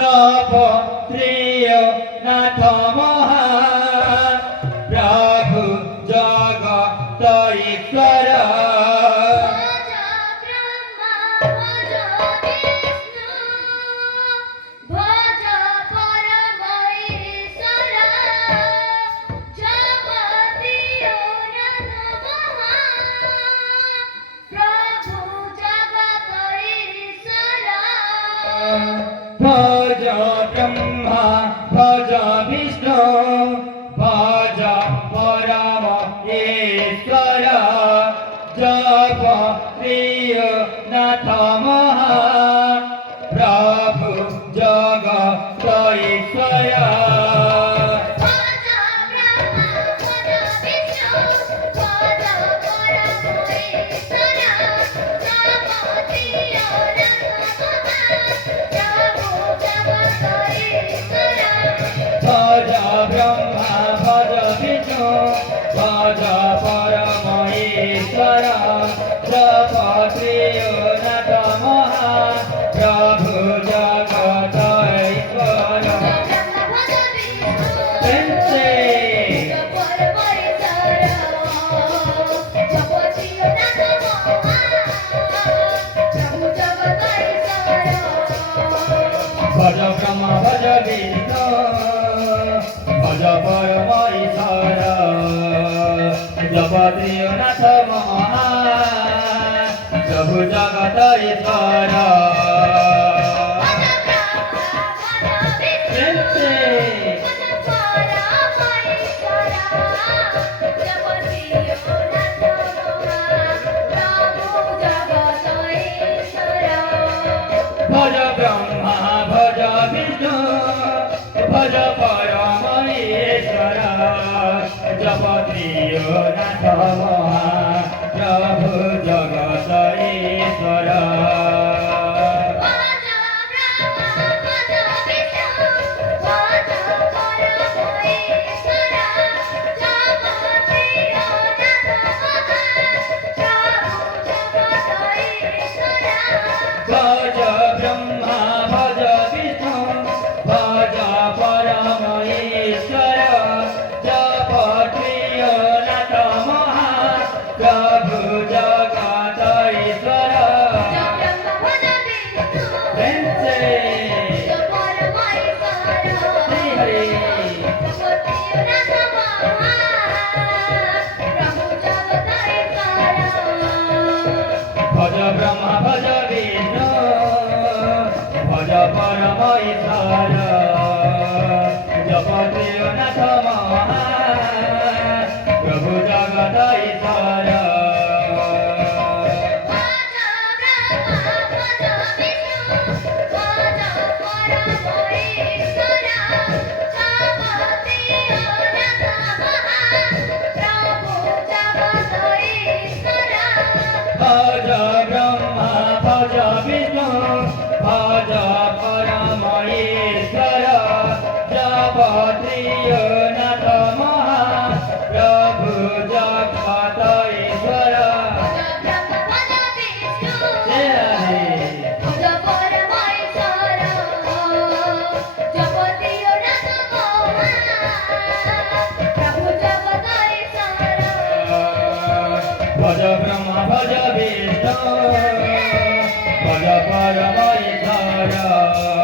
প্রিয় নাথ মহান প্রভু জগত ঈশ্বর ভজ ব্রহ্মা ভজ বিষ্ণু ভজ পরম ঈশ্বর জপ প্রিয় নাথ মহান প্রভু জগত ঈশ্বর ভজ ব্রহ্মা ভজ বিষ্ণু ভজ পরম ঈশ্বর জপ প্রিয় নাথ মহান প্রভু জগত ঈশ্বর ভজ ব্রহ্মা ভজ বিষ্ণু ভজ পরম ঈশ্বর জপ প্রিয় নাথ মহান প্রভু জগত ঈশ্বর ভজ ব্রহ্মা ভজ বিষ্ণু ভজ পরম ঈশ্বর জপ প্রিয় নাথ মহান প্রভু জগত ঈশ্বর ভজ ব্রহ্মা ভজ বিষ্ণু ভজ পরম ঈশ্বর জপ প্রিয় নাথ মহান প্রভু জগত ঈশ্বর ভজ ব্রহ্মা ভজ বিষ্ণু ভজ পরম ঈশ্বর জপ প্রিয় নাথ মহান প্রভু জগত ঈশ্বর ভজ ব্রহ্মা ভজ বিষ্ণু ভজ পরম ঈশ্বর জপ প্রিয় নাথ মহান প্রভু জগত ঈশ্বর ভজ ব্রহ্মা ভজ বিষ্ণু ভজ পরম ঈশ্বর